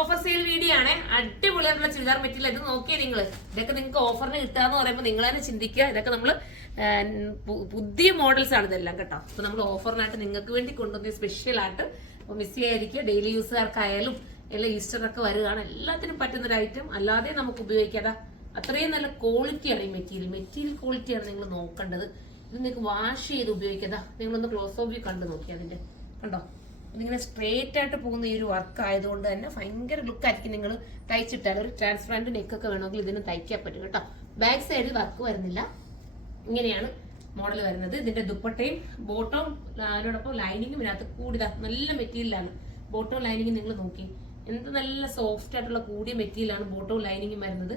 Offer sale video ആണ്. അടിപൊളിയായിട്ടുള്ള churidar material. ഇത് നോക്കിയേ നിങ്ങൾ. ഇതൊക്കെ നിങ്ങൾക്ക് ഓഫറിന് കിട്ടാന്ന് പറയുമ്പോൾ നിങ്ങൾ തന്നെ ചിന്തിക്കുക. ഇതൊക്കെ നമ്മൾ പുതിയ മോഡൽസ് ആണ് ഇതെല്ലാം കേട്ടോ. അപ്പൊ നമ്മൾ ഓഫറിനായിട്ട് നിങ്ങൾക്ക് വേണ്ടി കൊണ്ടുവന്ന സ്പെഷ്യൽ ആയിട്ട് മിസ് ചെയ്യാതിരിക്കുക. ഡെയിലി യൂസുകാർക്കായാലും എല്ലാം ഈസ്റ്ററൊക്കെ വരികയാണ്, എല്ലാത്തിനും പറ്റുന്ന ഒരു ഐറ്റം. അല്ലാതെ നമുക്ക് ഉപയോഗിക്കാതെ അത്രയും നല്ല ക്വാളിറ്റിയാണ് ഈ മെറ്റീരിയൽ ക്വാളിറ്റിയാണ് നിങ്ങൾ നോക്കേണ്ടത്. ഇത് നിങ്ങൾക്ക് വാഷ് ചെയ്ത് ഉപയോഗിക്കാതെ നിങ്ങളൊന്ന് ക്ലോസ് ഓഫ് വ്യൂ കണ്ടു നോക്കി. അതിന്റെ കണ്ടോ, ഇതിങ്ങനെ സ്ട്രേറ്റ് ആയിട്ട് പോകുന്ന ഈ ഒരു വർക്ക് ആയതുകൊണ്ട് തന്നെ ഭയങ്കര ലുക്കായിരിക്കും. നിങ്ങൾ തയ്ച്ചിട്ടാൽ ഒരു ട്രാൻസ്പെറന്റ് നെക്കൊക്കെ വേണമെങ്കിൽ ഇതിന് തയ്ക്കാൻ പറ്റും കേട്ടോ. ബാക്ക് സൈഡിൽ വർക്ക് വരുന്നില്ല. ഇങ്ങനെയാണ് മോഡൽ വരുന്നത്. ഇതിന്റെ ദുപ്പട്ടയും ബോട്ടവും അതിനോടൊപ്പം ലൈനിങ്ങും ഇതിനകത്ത് കൂടിയതാ നല്ല മെറ്റീരിയലാണ്. ബോട്ടവും ലൈനിങ്ങും നിങ്ങൾ നോക്കി, എന്ത് നല്ല സോഫ്റ്റ് ആയിട്ടുള്ള കൂടിയ മെറ്റീരിയലാണ് ബോട്ടവും ലൈനിങ്ങും വരുന്നത്.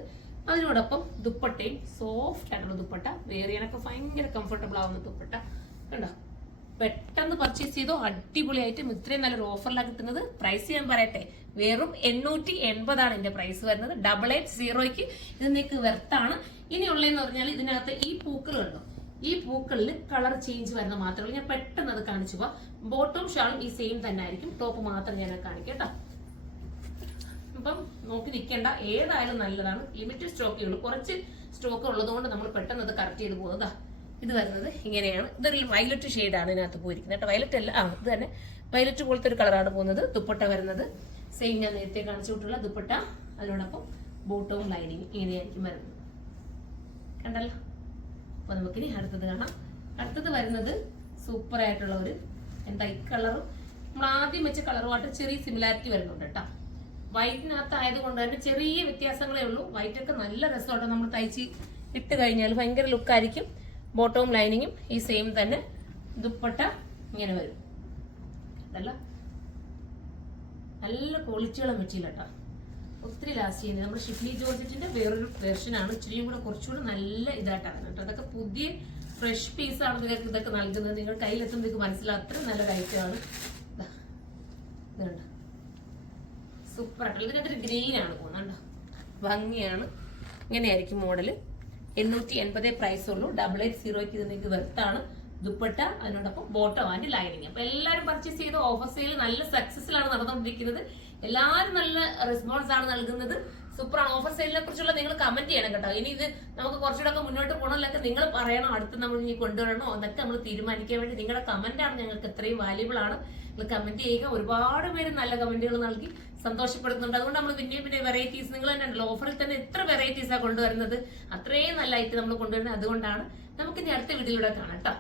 അതിനോടൊപ്പം ദുപ്പട്ടയും സോഫ്റ്റ് ആയിട്ടുള്ള ദുപ്പട്ട, വെയർ ചെയ്യാനൊക്കെ ഭയങ്കര കംഫർട്ടബിൾ ആവുന്ന ദുപ്പട്ട കണ്ടോ. പെട്ടെന്ന് പർച്ചേസ് ചെയ്തോ, അടിപൊളിയായിട്ട് ഇത്രയും നല്ലൊരു ഓഫറിലാണ് കിട്ടുന്നത്. പ്രൈസ് ഞാൻ പറയട്ടെ, വെറും 880 എന്റെ പ്രൈസ് വരുന്നത്. 880 ഇത് നിങ്ങൾക്ക് വെർത്താണ്. ഇനിയുള്ളതെന്ന് പറഞ്ഞാൽ ഇതിനകത്ത് ഈ പൂക്കൾ കണ്ടോ, ഈ പൂക്കളിൽ കളർ ചേഞ്ച് വരുന്ന മാത്രമേ ഉള്ളൂ. ഞാൻ പെട്ടെന്ന് അത് കാണിച്ചു പോവാം. ബോട്ടവും ഷാളും ഈ സെയിം തന്നെ ആയിരിക്കും, ടോപ്പ് മാത്രം ഞാൻ കാണിക്കാം കേട്ടോ. അപ്പം നോക്കി നിൽക്കേണ്ട, ഏതായാലും നല്ലതാണ്. ലിമിറ്റഡ് സ്റ്റോക്കുകൾ, കുറച്ച് സ്റ്റോക്ക് ഉള്ളതുകൊണ്ട് നമ്മൾ പെട്ടെന്ന് അത് കറക്റ്റ് ചെയ്ത് പോകുന്നതാ. ഇത് വരുന്നത് ഇങ്ങനെയാണ്. ഇതൊരു വയലറ്റ് ഷെയ്ഡാണ് ഇതിനകത്ത് പോയിരിക്കുന്നത് കേട്ടോ. വയലറ്റ് അല്ല, ഇത് തന്നെ വയലറ്റ് പോലത്തെ ഒരു കളറാണ് പോകുന്നത്. ദുപ്പട്ട വരുന്നത് സെയിം ഞാൻ നേരത്തെ കാണിച്ചു വിട്ടുള്ള ദുപ്പട്ട, അതിനോടൊപ്പം ബോട്ടവും ലൈനിങ് ഇങ്ങനെയായിരിക്കും വരുന്നത്. കണ്ടല്ലോ. അപ്പൊ നമുക്കിനി അടുത്തത് കാണാം. അടുത്തത് വരുന്നത് സൂപ്പർ ആയിട്ടുള്ള ഒരു എന്താ, ഈ കളറും നമ്മൾ ആദ്യം വെച്ച കളറുമായിട്ട് ചെറിയ സിമിലാരിറ്റി വരുന്നുണ്ട് കേട്ടോ. വൈറ്റിനകത്ത് ആയതുകൊണ്ട് തന്നെ ചെറിയ വ്യത്യാസങ്ങളേ ഉള്ളൂ. വൈറ്റൊക്കെ നല്ല രസമാണ്, നമ്മൾ തയ്ച്ച് ഇട്ട് കഴിഞ്ഞാൽ ഭയങ്കര ലുക്കായിരിക്കും. ബോട്ടവും ലൈനിങ്ങും ഈ സെയിം തന്നെ. ദുപ്പട്ട ഇങ്ങനെ വരും. അതല്ല നല്ല ക്വാളിറ്റിയുള്ള മെറ്റീരിയൽ കേട്ടോ, ഒത്തിരി ലാസ്റ്റ് ചെയ്യുന്നത്. നമ്മുടെ ഷിഫ്ലി ജോർജറ്റിന്റെ വേറൊരു വെർഷനാണ്, ഇച്ചിരിയും കൂടെ കുറച്ചുകൂടെ നല്ല ഇതായിട്ടാണ് കേട്ടോ. അതൊക്കെ പുതിയ ഫ്രഷ് പീസാണ് നിങ്ങൾക്ക് ഇതൊക്കെ നൽകുന്നത്. നിങ്ങൾ കയ്യിലെത്തുമ്പോൾ നിങ്ങൾക്ക് മനസ്സിലാവും അത്ര നല്ല ഐറ്റമാണ്. ഇതുണ്ട് സൂപ്പർ ആയിട്ടുള്ള. ഇതിനകത്തൊരു ഗ്രീൻ ആണ് പോകുന്നുണ്ടോ, ഭംഗിയാണ്. ഇങ്ങനെയായിരിക്കും മോഡല്. 880 പ്രൈസ് ഉള്ളൂ. 880 ഇത് നിങ്ങൾക്ക് വെർത്താണ്. ദുപ്പട്ട, അതിനോടൊപ്പം ബോട്ടം ആൻഡ് ലൈനിങ്. അപ്പൊ എല്ലാവരും പർച്ചേസ് ചെയ്ത് ഓഫർ സെയിൽ നല്ല സക്സസിലാണ് നടന്നുകൊണ്ടിരിക്കുന്നത്. എല്ലാവരും നല്ല റെസ്പോൺസ് ആണ് നൽകുന്നത്. സൂപ്പറാണ്. ഓഫർ സെയിലിനെ കുറിച്ചുള്ള നിങ്ങൾ കമന്റ് ചെയ്യണം കേട്ടോ. ഇനി ഇത് നമുക്ക് കുറച്ചുകൂടെ മുന്നോട്ട് പോകണമെന്നൊക്കെ നിങ്ങൾ പറയണം. അടുത്ത് നമ്മൾ ഇനി കൊണ്ടുവരണോ എന്നൊക്കെ നമ്മൾ തീരുമാനിക്കാൻ വേണ്ടി നിങ്ങളുടെ കമന്റ് ആണ് ഞങ്ങൾക്ക് എത്രയും വാല്യുബിൾ ആണ്. നിങ്ങൾ കമന്റ് ചെയ്യുക. ഒരുപാട് പേര് നല്ല കമന്റുകൾ നൽകി സന്തോഷപ്പെടുന്നുണ്ട്. അതുകൊണ്ട് നമ്മൾ പിന്നെ വെറൈറ്റീസ്, നിങ്ങൾ തന്നെ ഉണ്ടല്ലോ ഓഫറിൽ തന്നെ എത്ര വെറൈറ്റീസാണ് കൊണ്ടുവരുന്നത്. അത്രയും നല്ല ഐറ്റം നമ്മൾ കൊണ്ടുവരുന്നത്. അതുകൊണ്ടാണ്. നമുക്ക് ഇനി അടുത്ത വീഡിയോയിലൂടെ കാണാം കേട്ടോ.